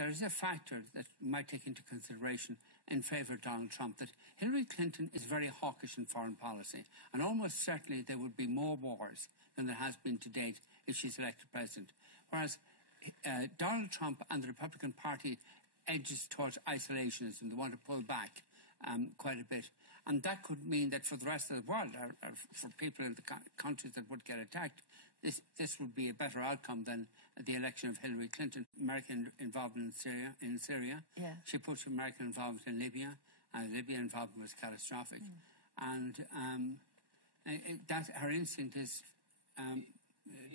there is a factor that might take into consideration in favour of Donald Trump, that Hillary Clinton is very hawkish in foreign policy, and almost certainly there would be more wars than there has been to date if she's elected president. Whereas Donald Trump and the Republican Party edges towards isolationism. They want to pull back quite a bit. And that could mean that for the rest of the world, or for people in the countries that would get attacked, this would be a better outcome than the election of Hillary Clinton. American involvement in Syria. Yeah. She pushed American involvement in Libya. Libya involvement was catastrophic. And that her instinct is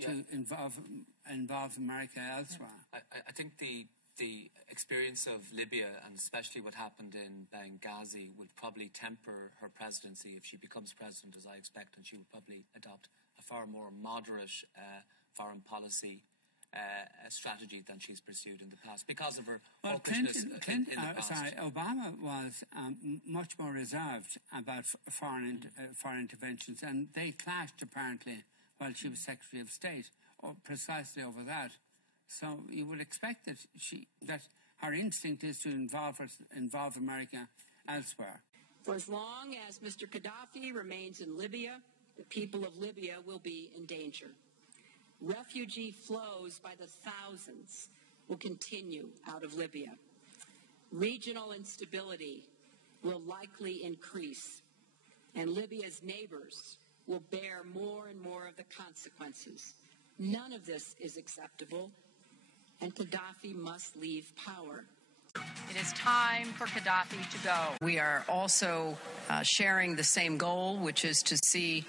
to involve America elsewhere. I think the experience of Libya, and especially what happened in Benghazi, would probably temper her presidency if she becomes president, as I expect, and she will probably adopt a far more moderate foreign policy strategy than she's pursued in the past because of her hawkishness in the past. Obama was much more reserved about foreign interventions, and they clashed apparently while she was Secretary of State, or precisely over that. So you would expect that her instinct is to involve America elsewhere. For as long as Mr. Gaddafi remains in Libya, the people of Libya will be in danger. Refugee flows by the thousands will continue out of Libya. Regional instability will likely increase, and Libya's neighbors will bear more and more of the consequences. None of this is acceptable, and Gaddafi must leave power. It is time for Gaddafi to go. We are also sharing the same goal, which is to see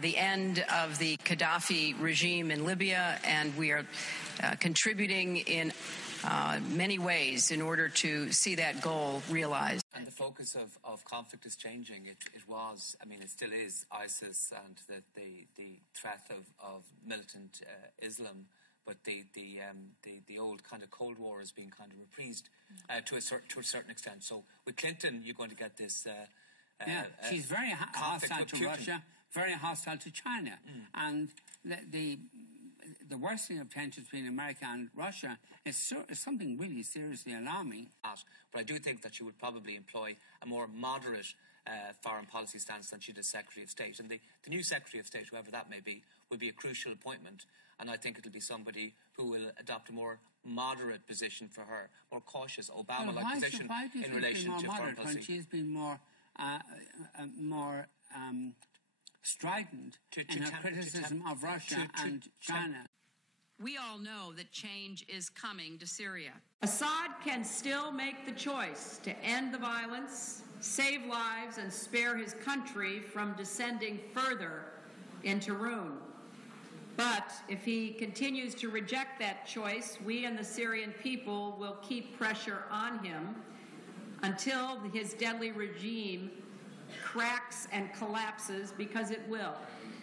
the end of the Gaddafi regime in Libya, and we are contributing in many ways in order to see that goal realized. And the focus of conflict is changing. It was, I mean, it still is ISIS and the threat of militant Islam. But the old kind of Cold War is being kind of reprised to a certain extent. So with Clinton, you're going to get this. She's very hostile to Russia, very hostile to China, and the worsening of tensions between America and Russia is something really seriously alarming. But I do think that she would probably employ a more moderate foreign policy stance than she did as Secretary of State. And the new Secretary of State, whoever that may be, will be a crucial appointment. And I think it'll be somebody who will adopt a more moderate position for her, more cautious, Obama-like position in relation to foreign policy. When she's been more strident in her criticism of Russia and China. We all know that change is coming to Syria. Assad can still make the choice to end the violence, save lives, and spare his country from descending further into ruin. But if he continues to reject that choice, we and the Syrian people will keep pressure on him until his deadly regime cracks and collapses, because it will.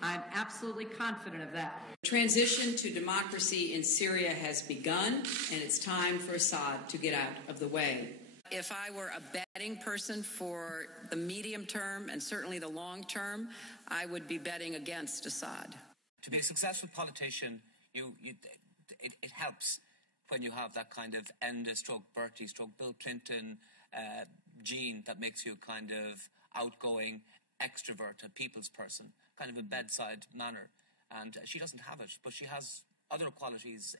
I'm absolutely confident of that. Transition to democracy in Syria has begun, and it's time for Assad to get out of the way. If I were a betting person for the medium term and certainly the long term, I would be betting against Assad. To be a successful politician, it helps when you have that kind of Bertie/Bill Clinton gene that makes you kind of outgoing, extrovert, a people's person, kind of a bedside manner. And she doesn't have it, but she has other qualities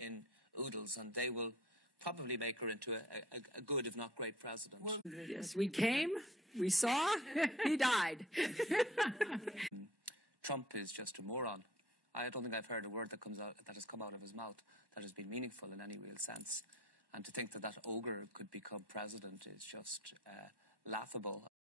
in oodles, and they will probably make her into a good, if not great, president. Well, yes, we came, we saw, he died. Trump is just a moron. I don't think I've heard a word that has come out of his mouth that has been meaningful in any real sense. And to think that ogre could become president is just laughable.